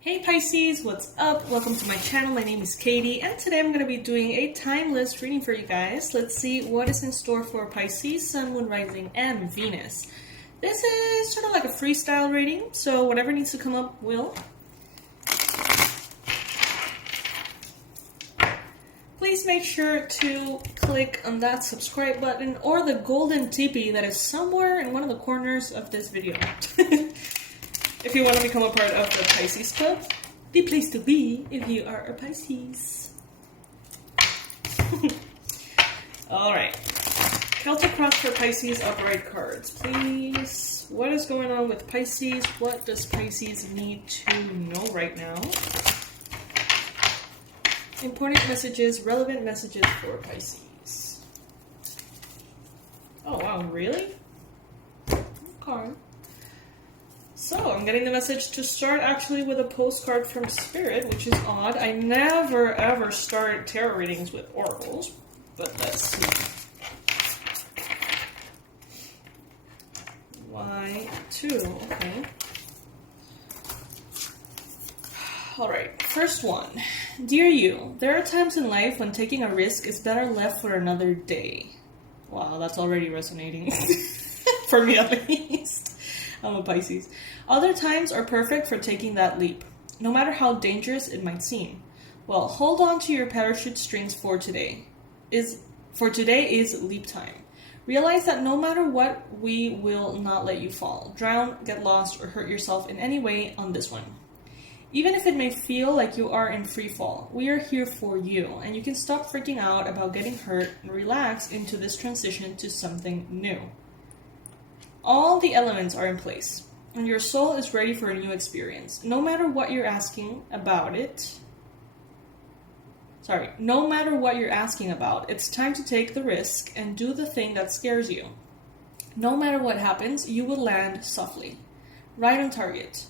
Hey Pisces, what's up? Welcome to my channel. My name is Katie, and today I'm going to be doing a timeless reading for you guys. Let's see what is in store for Pisces, Sun, Moon, Rising, and Venus. This is sort of like a freestyle reading, so whatever needs to come up will. Please make sure to click on that subscribe button or the golden teepee that is somewhere in one of the corners of this video. If you want to become a part of the Pisces Club, the place to be if you are a Pisces. Alright. Celtic cross for Pisces upright cards, please. What is going on with Pisces? What does Pisces need to know right now? Important messages, relevant messages for Pisces. Oh wow, really? Okay. So, I'm getting the message to start actually with a postcard from Spirit, which is odd. I never ever start tarot readings with oracles, but let's see. Why two? Okay. Alright, first one. Dear you, there are times in life when taking a risk is better left for another day. Wow, that's already resonating. For me at least. I'm a Pisces. Other times are perfect for taking that leap, no matter how dangerous it might seem. Well, hold on to your parachute strings for today. Today is leap time. Realize that no matter what, we will not let you fall, drown, get lost, or hurt yourself in any way on this one. Even if it may feel like you are in free fall, we are here for you, and you can stop freaking out about getting hurt and relax into this transition to something new. All the elements are in place, and your soul is ready for a new experience. No matter what you're asking about, it's time to take the risk and do the thing that scares you. No matter what happens, you will land softly. Right on target.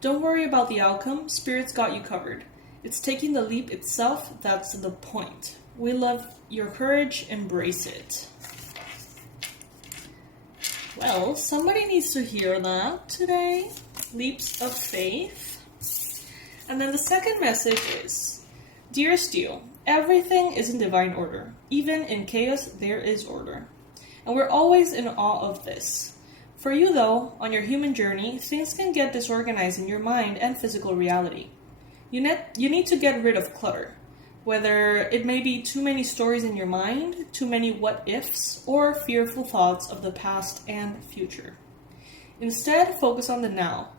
Don't worry about the outcome, Spirit's got you covered. It's taking the leap itself that's the point. We love your courage, embrace it. Well, somebody needs to hear that today. Leaps of faith. And then the second message is, Dearest you, everything is in divine order. Even in chaos, there is order. And we're always in awe of this. For you, though, on your human journey, things can get disorganized in your mind and physical reality. You need to get rid of clutter. Whether it may be too many stories in your mind, too many what-ifs, or fearful thoughts of the past and future. Instead, focus on the now.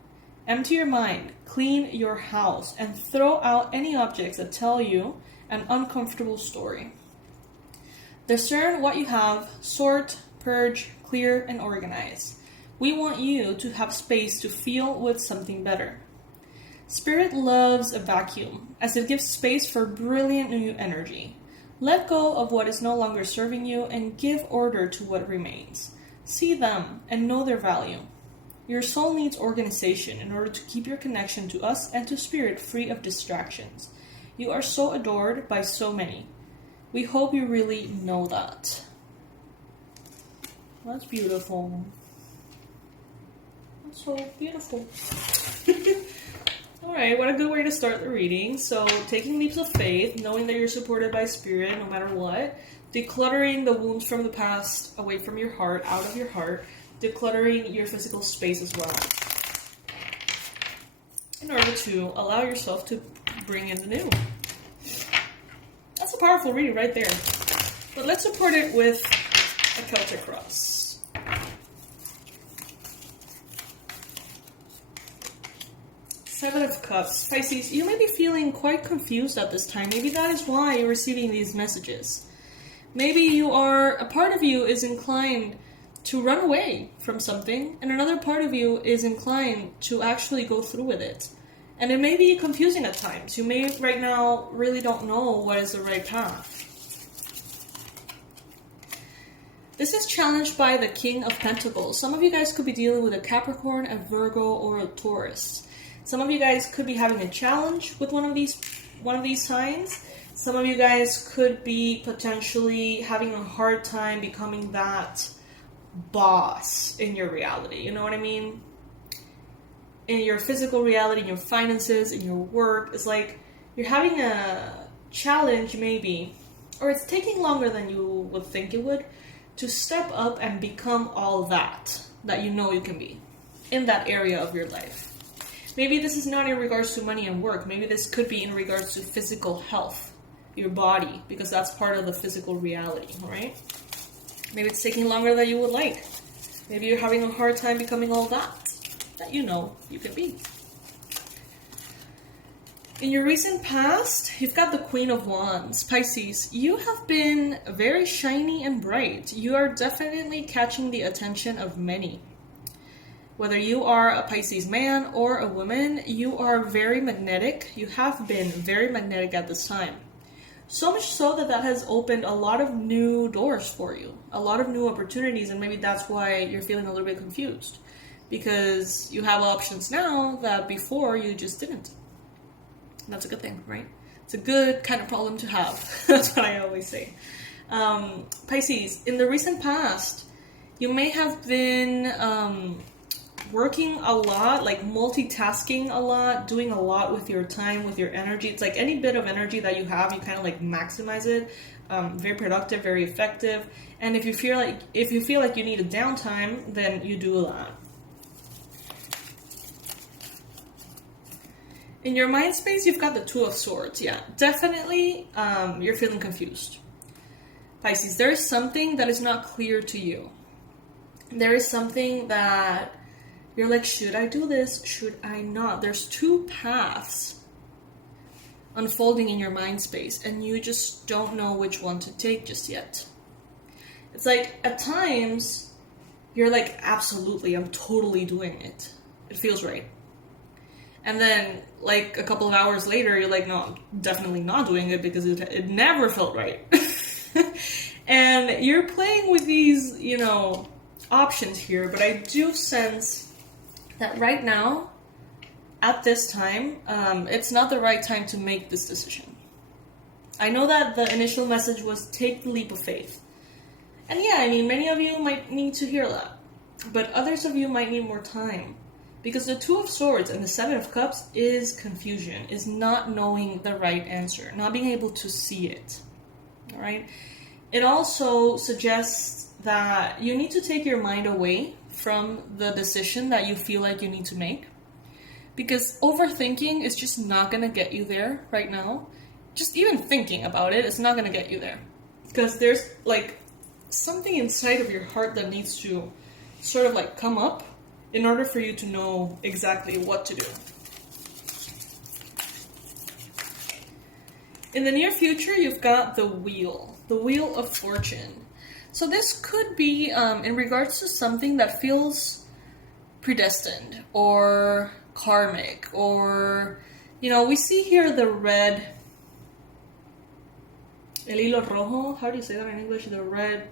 Empty your mind, clean your house, and throw out any objects that tell you an uncomfortable story. Discern what you have, sort, purge, clear, and organize. We want you to have space to feel with something better. Spirit loves a vacuum, as it gives space for brilliant new energy. Let go of what is no longer serving you and give order to what remains. See them and know their value. Your soul needs organization in order to keep your connection to us and to Spirit free of distractions. You are so adored by so many. We hope you really know that. That's beautiful. That's so beautiful. Alright, what a good way to start the reading. So, taking leaps of faith, knowing that you're supported by Spirit no matter what, decluttering the wounds from the past away from your heart, out of your heart, decluttering your physical space as well, in order to allow yourself to bring in the new. That's a powerful reading right there. But let's support it with a Celtic cross. Seven of Cups. Pisces, you may be feeling quite confused at this time. Maybe that is why you're receiving these messages. Maybe a part of you is inclined to run away from something, and another part of you is inclined to actually go through with it. And it may be confusing at times. You may right now really don't know what is the right path. This is challenged by the King of Pentacles. Some of you guys could be dealing with a Capricorn, a Virgo, or a Taurus. Some of you guys could be having a challenge with one of these signs. Some of you guys could be potentially having a hard time becoming that boss in your reality. You know what I mean? in your physical reality, in your finances, in your work. It's like you're having a challenge maybe, or it's taking longer than you would think it would, to step up and become all that you know you can be in that area of your life. Maybe this is not in regards to money and work. Maybe this could be in regards to physical health, your body, because that's part of the physical reality, right? Maybe it's taking longer than you would like. Maybe you're having a hard time becoming all that you know you can be. In your recent past, you've got the Queen of Wands. Pisces, you have been very shiny and bright. You are definitely catching the attention of many. Whether you are a Pisces man or a woman, you are very magnetic. You have been very magnetic at this time. So much so that has opened a lot of new doors for you, a lot of new opportunities, and maybe that's why you're feeling a little bit confused. Because you have options now that before you just didn't. That's a good thing, right? It's a good kind of problem to have. That's what I always say. Pisces, in the recent past, you may have been working a lot, like multitasking a lot, doing a lot with your time, with your energy. It's like any bit of energy that you have, you kind of like maximize it. Very productive, very effective. And if you feel like you need a downtime, then you do that. In your mind space, you've got the Two of Swords. Yeah, definitely you're feeling confused. Pisces, there is something that is not clear to you. There is something that you're like, should I do this? Should I not? There's two paths unfolding in your mind space, and you just don't know which one to take just yet. It's like, at times, you're like, absolutely, I'm totally doing it. It feels right. And then, like, a couple of hours later, you're like, no, I'm definitely not doing it because it never felt right. And you're playing with these, options here, but I do sense that right now, at this time, it's not the right time to make this decision. I know that the initial message was take the leap of faith. And yeah, I mean, many of you might need to hear that, but others of you might need more time. Because the Two of Swords and the Seven of Cups is confusion, is not knowing the right answer, not being able to see it, all right? It also suggests that you need to take your mind away from the decision that you feel like you need to make. Because overthinking is just not going to get you there right now. Just even thinking about it is not going to get you there. Because there's like something inside of your heart that needs to sort of like come up in order for you to know exactly what to do. In the near future, you've got the Wheel of Fortune. So this could be in regards to something that feels predestined or karmic, or, we see here the red, el hilo rojo, how do you say that in English? The red,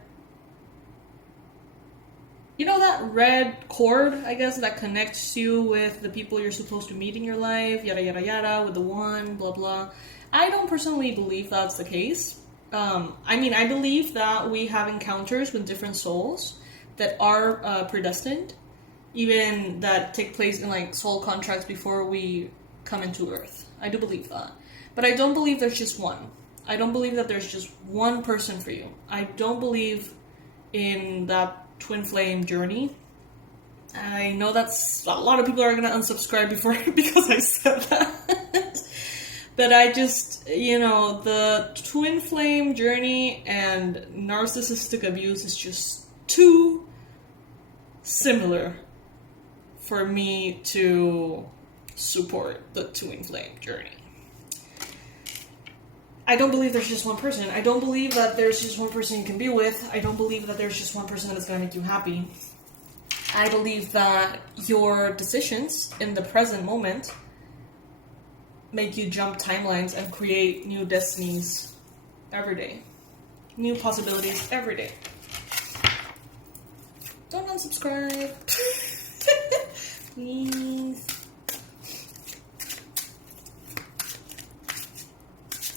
that red cord, I guess, that connects you with the people you're supposed to meet in your life, yada, yada, yada, with the one, blah, blah. I don't personally believe that's the case. I believe that we have encounters with different souls that are predestined, even that take place in like soul contracts before we come into Earth. I do believe that. But I don't believe there's just one. I don't believe that there's just one person for you. I don't believe in that twin flame journey. I know that's a lot of people are going to unsubscribe because I said that. But I just, the twin flame journey and narcissistic abuse is just too similar for me to support the twin flame journey. I don't believe there's just one person. I don't believe that there's just one person you can be with. I don't believe that there's just one person that's going to make you happy. I believe that your decisions in the present moment make you jump timelines and create new destinies every day. New possibilities every day. Don't unsubscribe. Please.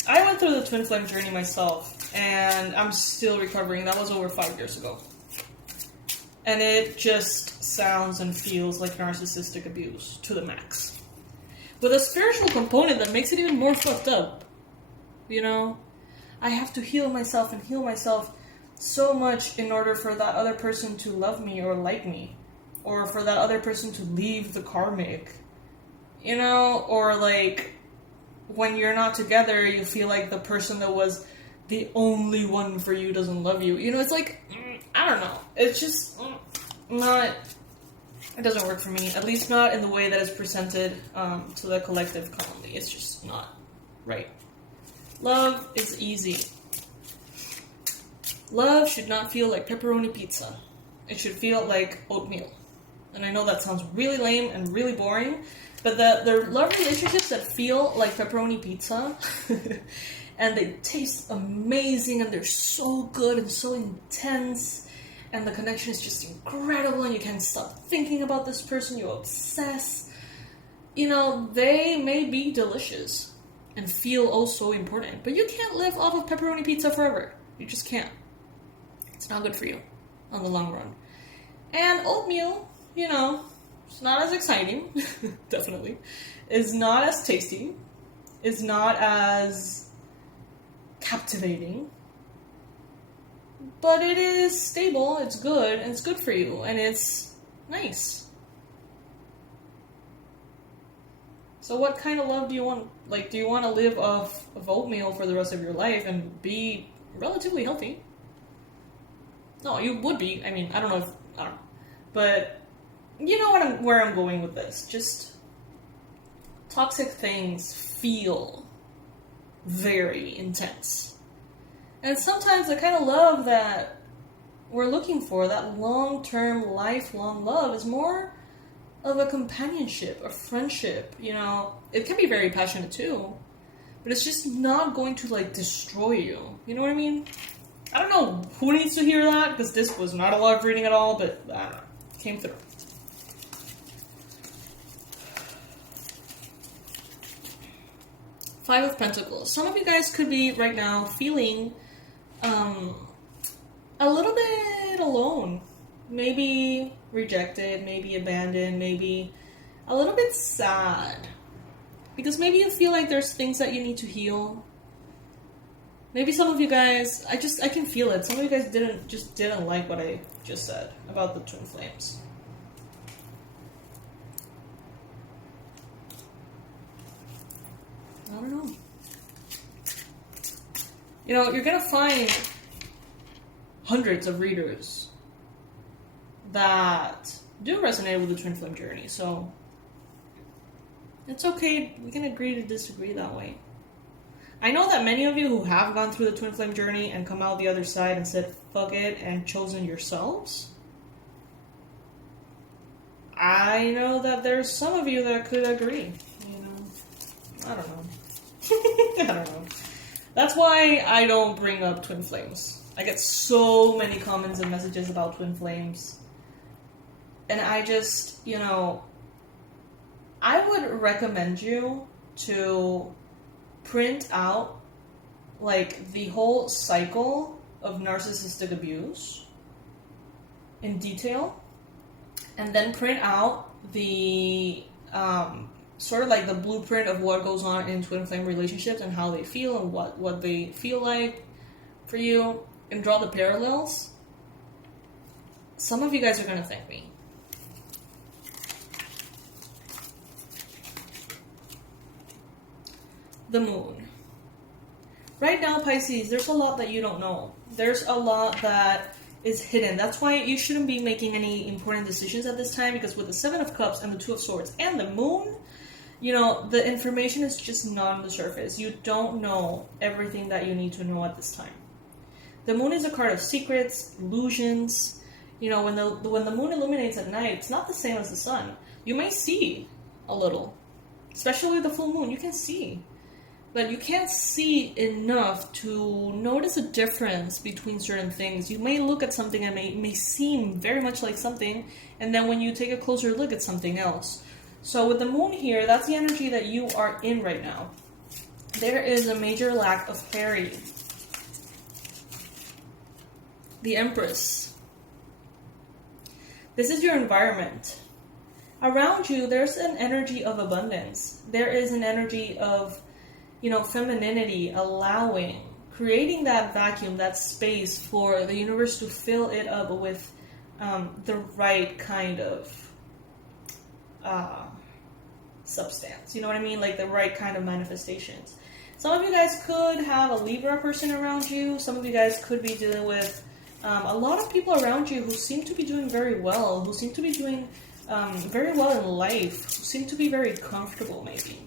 I went through the twin flame journey myself, and I'm still recovering. That was over 5 years ago. And it just sounds and feels like narcissistic abuse to the max. With a spiritual component that makes it even more fucked up. You know? I have to heal myself and heal myself so much in order for that other person to love me or like me. Or for that other person to leave the karmic. You know? Or like, when you're not together, you feel like the person that was the only one for you doesn't love you. You know, it's like, I don't know. It's just not, it doesn't work for me. At least not in the way that is presented to the collective commonly. It's just not right. Love is easy. Love should not feel like pepperoni pizza. It should feel like oatmeal. And I know that sounds really lame and really boring, but the love relationships that feel like pepperoni pizza and they taste amazing and they're so good and so intense and the connection is just incredible and you can't stop thinking about this person, you obsess. You know, they may be delicious and feel oh so important, but you can't live off of pepperoni pizza forever. You just can't. It's not good for you on the long run. And oatmeal, you know, it's not as exciting, definitely. It's not as tasty. It's not as captivating. But it is stable, it's good, and it's good for you, and it's nice. So what kind of love do you want? Like, do you want to live off of oatmeal for the rest of your life and be relatively healthy? No, you would be. I mean, I don't know. But you know where I'm going with this. Just toxic things feel very intense. And sometimes the kind of love that we're looking for, that long-term, lifelong love, is more of a companionship, a friendship, you know. It can be very passionate too, but it's just not going to, like, destroy you. You know what I mean? I don't know who needs to hear that, because this was not a lot of reading at all, but I don't know. Came through. Five of Pentacles. Some of you guys could be right now feeling a little bit alone. Maybe rejected, maybe abandoned, maybe a little bit sad. Because maybe you feel like there's things that you need to heal. Maybe some of you guys, I can feel it. Some of you guys didn't like what I just said about the twin flames. I don't know. You know, you're gonna find hundreds of readers that do resonate with the twin flame journey, so it's okay. We can agree to disagree that way. I know that many of you who have gone through the twin flame journey and come out the other side and said fuck it and chosen yourselves. I know that there's some of you that could agree. You know, I don't know. I don't know. That's why I don't bring up twin flames. I get so many comments and messages about twin flames. And I just, you know, I would recommend you to print out, like, the whole cycle of narcissistic abuse in detail, and then print out the, sort of like the blueprint of what goes on in twin flame relationships and how they feel and what they feel like for you, and draw the parallels. Some of you guys are going to thank me. The moon. Right now, Pisces, there's a lot that you don't know. There's a lot that is hidden. That's why you shouldn't be making any important decisions at this time, because with the Seven of Cups and the Two of Swords and the moon, you know, the information is just not on the surface. You don't know everything that you need to know at this time. The moon is a card of secrets, illusions. You know, when the moon illuminates at night, it's not the same as the sun. You may see a little, especially the full moon. You can see. But you can't see enough to notice a difference between certain things. You may look at something and may seem very much like something, and then when you take a closer look at something else. So with the moon here, that's the energy that you are in right now. There is a major lack of clarity. The Empress. This is your environment. Around you, there's an energy of abundance. There is an energy of, femininity, allowing, creating that vacuum, that space for the universe to fill it up with the right kind of substance. You know what I mean? Like the right kind of manifestations. Some of you guys could have a Libra person around you. Some of you guys could be dealing with a lot of people around you who seem to be doing very well, who seem to be doing very well in life, who seem to be very comfortable maybe.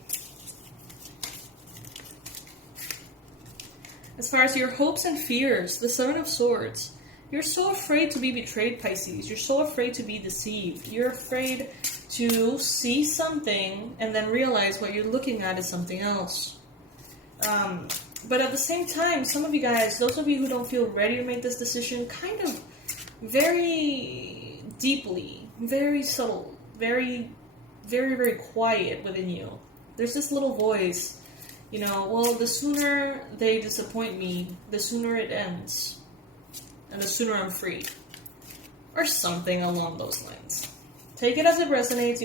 As far as your hopes and fears, the Seven of Swords. You're so afraid to be betrayed, Pisces. You're so afraid to be deceived. You're afraid to see something and then realize what you're looking at is something else. But at the same time, some of you guys, those of you who don't feel ready to make this decision, kind of very deeply, very subtle, very, very, very quiet within you. There's this little voice, well, the sooner they disappoint me, the sooner it ends. And the sooner I'm free. Or something along those lines. Take it as it resonates,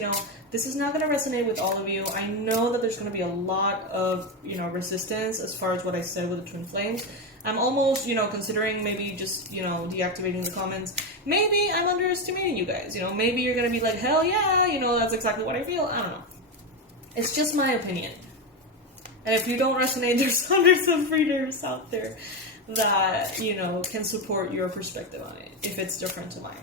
This is not going to resonate with all of you. I know that there's going to be a lot of, resistance as far as what I said with the twin flames. I'm almost, considering maybe just, deactivating the comments. Maybe I'm underestimating you guys. Maybe you're going to be like, hell yeah, that's exactly what I feel. I don't know. It's just my opinion. And if you don't resonate, there's hundreds of readers out there that, can support your perspective on it if it's different to mine.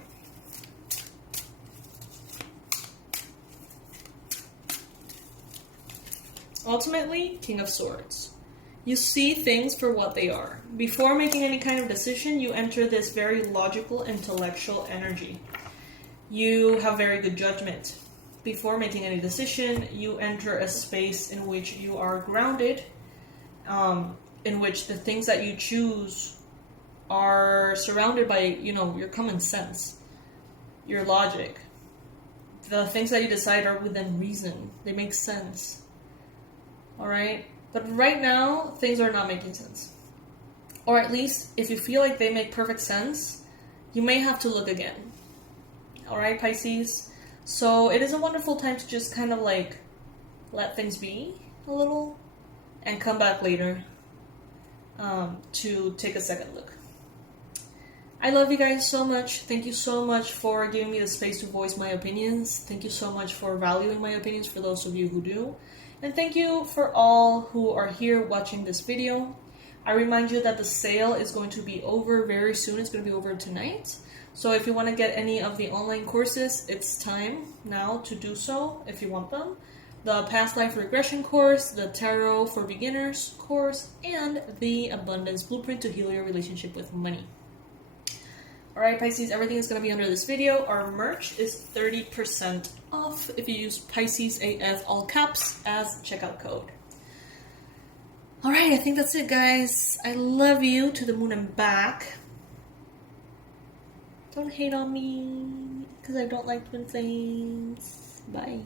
Ultimately, King of Swords. You see things for what they are. Before making any kind of decision, you enter this very logical, intellectual energy. You have very good judgment. Before making any decision, you enter a space in which you are grounded, in which the things that you choose are surrounded by, your common sense, your logic. The things that you decide are within reason. They make sense. Alright? But right now, things are not making sense. Or at least, if you feel like they make perfect sense, you may have to look again. Alright, Pisces? So it is a wonderful time to just kind of let things be a little and come back later to take a second look. I love you guys so much. Thank you so much for giving me the space to voice my opinions. Thank you so much for valuing my opinions for those of you who do. And thank you for all who are here watching this video. I remind you that the sale is going to be over very soon. It's going to be over tonight. So if you want to get any of the online courses, it's time now to do so if you want them. The Past Life Regression course, the Tarot for Beginners course, and the Abundance Blueprint to Heal Your Relationship with Money. Alright, Pisces, everything is going to be under this video. Our merch is 30% off if you use Pisces AF all caps as checkout code. Alright, I think that's it, guys. I love you to the moon and back. Don't hate on me because I don't like twin flames. Bye.